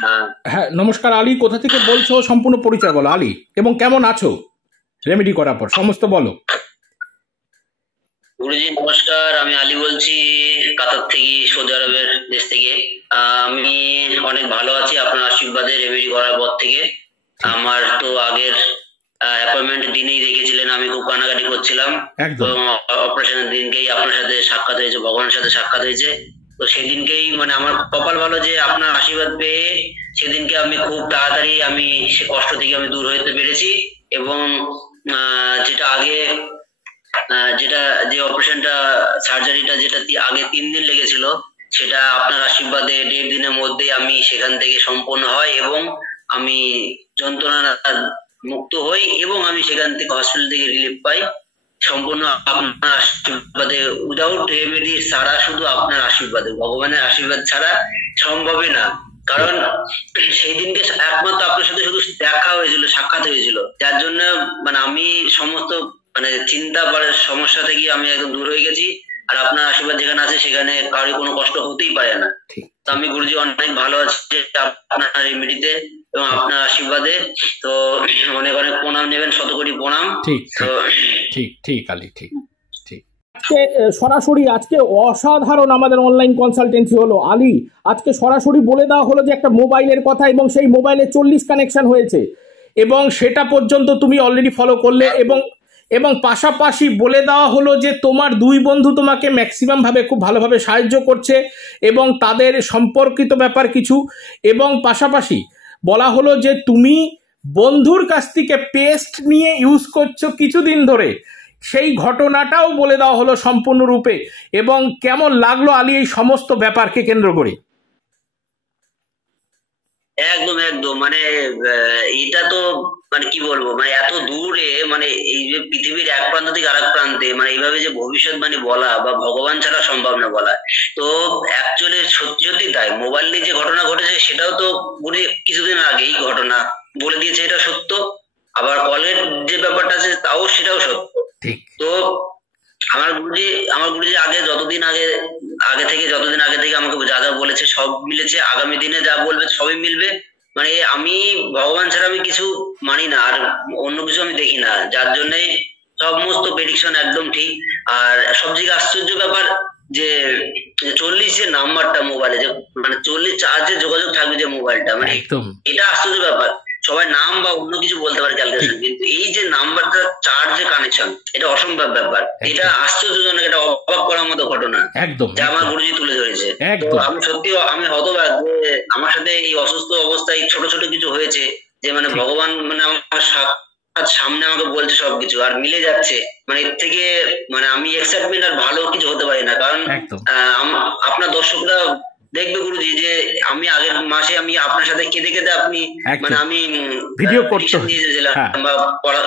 হ্যাঁ, নমস্কার আলী, কোথা থেকে বলছো? সম্পূর্ণ পরিচয় বলো আলী, এবং কেমন আছো রেমেডি করার পর সমস্ত বলো। গুরুজি নমস্কার, আমি আলী বলছি কাতার থেকে, সৌদি আরবের দেশ থেকে। আমি অনেক ভালো আছি আপনার আশীর্বাদে, রেমেডি করার পর থেকে। আমার তো আগের অ্যাপয়েন্টমেন্ট দিনেই দেখেছিলেন, আমি খুব কানাকাটি করছিলাম, একদম। এবং অপারেশনের দিনকেই আপনার সাথে সাক্ষাৎ হয়েছে, ভগবানের সাথে সাক্ষাৎ হয়েছে। তো সেদিনকেই মানে আমার কপাল ভালো যে আপনার আশীর্বাদ পেয়ে সেদিনকে আমি খুব তাড়াতাড়ি আমি সে কষ্ট থেকে আমি দূর হতে পেরেছি। এবং যেটা আগে যেটা যে অপারেশনটা সার্জারিটা যেটা আগে 3 দিন লেগেছিল, সেটা আপনার আশীর্বাদে 1.5 দিনের মধ্যে আমি সেখান থেকে সম্পন্ন হয়, এবং আমি যন্ত্রণা মুক্ত হই, এবং আমি সেখান থেকে হসপিটাল থেকে রিলিফ পাই সম্পূর্ণ আপনার আশীর্বাদে। উইদাউট রেমেডি ছাড়া, শুধু আপনার আশীর্বাদে, ভগবানের আশীর্বাদ ছাড়া সম্ভবই না। কারণ সেই দিনকে একমাত্র আপনার সাথে শুধু দেখা হয়েছিল, সাক্ষাৎ হয়েছিল, যার জন্য মানে আমি সমস্ত মানে চিন্তা বা সমস্যা থেকে আমি একদম দূর হয়ে গেছি। আর আপনার আশীর্বাদ যেখানে আছে সেখানে কারোর কোনো কষ্ট হতেই পারে না। তো আমি গুরুজি অনেক ভালো আছি আপনার রেমেডিতে এবং আপনার আশীর্বাদে। তো অনেক অনেক প্রণাম নেবেন, শতকোটি প্রণাম। ঠিক ঠিক ঠিক আলী, ঠিক ঠিক। সরাসরি আজকে অসাধারণ আমাদের অনলাইন কনসালটেন্সি হলো আলী। আজকে সরাসরি বলে দেওয়া হলো যে একটা মোবাইলের কথা, এবং সেই মোবাইলে 40 কানেকশন হয়েছে, এবং সেটা পর্যন্ত তুমি অলরেডি ফলো করলে, এবং পাশাপাশি বলে দেওয়া হলো যে তোমার 2 বন্ধু তোমাকে ম্যাক্সিমাম ভাবে খুব ভালোভাবে সাহায্য করছে, এবং তাদের সম্পর্কিত ব্যাপার কিছু, এবং পাশাপাশি বলা হলো যে তুমি বন্ধুর কাছ থেকে পেস্ট নিয়ে ইউজ করছো কিছুদিন ধরে, সেই ঘটনাটাও বলে দেওয়া হলো সম্পূর্ণরূপে। এবং কেমন লাগলো আলী এই সমস্ত ব্যাপারকে কেন্দ্র করে? একদম একদম মানে এটা তো মানে কি বলবো, মানে এত দূরে, মানে এই যে পৃথিবীর এক প্রান্ত থেকে আরেক প্রান্তে, মানে এইভাবে যে ভবিষ্যৎবাণী বলা বা ভগবান ছাড়া সম্ভব না বলা। তো অ্যাকচুয়ালি সত্যি সত্যি তাই, মোবাইল নিয়ে যে ঘটনা ঘটেছে সেটাও তো কিছুদিন আগেই ঘটনা বলে দিয়েছে, এটা সত্য। আবার কলের যে ব্যাপারটা আছে তাও সেটাও সত্য। তো আমার গুরুজি আগে যতদিন আগে আগে থেকে যতদিন আগে থেকে আমাকে যা যা বলেছে সব মিলেছে, আগামী দিনে যা বলবে সবই মিলবে। মানে আমি ভগবান ছাড়া আমি কিছু মানি না, আর অন্য কিছু আমি দেখি না, যার জন্যই সমস্ত প্রেডিকশন একদম ঠিক। আর সবথেকে আশ্চর্য ব্যাপার যে 40 যে নাম্বারটা মোবাইলে, যে মানে 40 চার্জে যোগাযোগ থাকবে যে মোবাইলটা, মানে এটা আশ্চর্য ব্যাপার। সবাই নাম বা অন্য কিছু বলতে পারে ক্যালকুলেশন, কিন্তু এই যে নাম্বারটা চার্জে কানেকশন, এটা অসম্ভব ব্যাপার। এটা আশ্চর্যজনক, এটা অবাক করার মতো ঘটনা যা আমার গুরুজি তুলে ধরেছে। তো আমি সত্যি আমি হতবাক যে আমার সাথে এই অসুস্থ অবস্থায় ছোট ছোট কিছু হয়েছে, যে মানে ভগবান মানে আমার সামনে আমাকে বলছে সবকিছু আর মিলে যাচ্ছে। মানে এর থেকে মানে আমি এক্সাইটমেন্ট আর ভালো কিছু হতে পারি না। কারণ আপনার দর্শকরা দেখবে গুরুজি যে আমি আগের মাসে আমি আপনার সাথে কেঁদে কেঁদে আপনি মানে আমি ভিডিও করছিলাম বা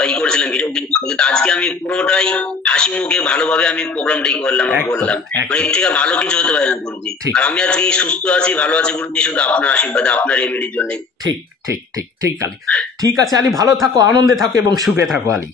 ই করেছিলাম ভিডিও, কিন্তু আজকে আমি পুরোটাই হাসি মুখে ভালোভাবে আমি প্রোগ্রামটাই করলাম, বললাম। মানে এর থেকে ভালো কিছু হতে পারে না গুরুজি। আর আমি আজকে সুস্থ আছি, ভালো আছি গুরুজি, শুধু আপনার আশীর্বাদে, আপনার রেমেডির জন্য। ঠিক ঠিক ঠিক ঠিক আলী, ঠিক আছে আলী, ভালো থাকো, আনন্দে থাকো এবং সুখে থাকো আলী।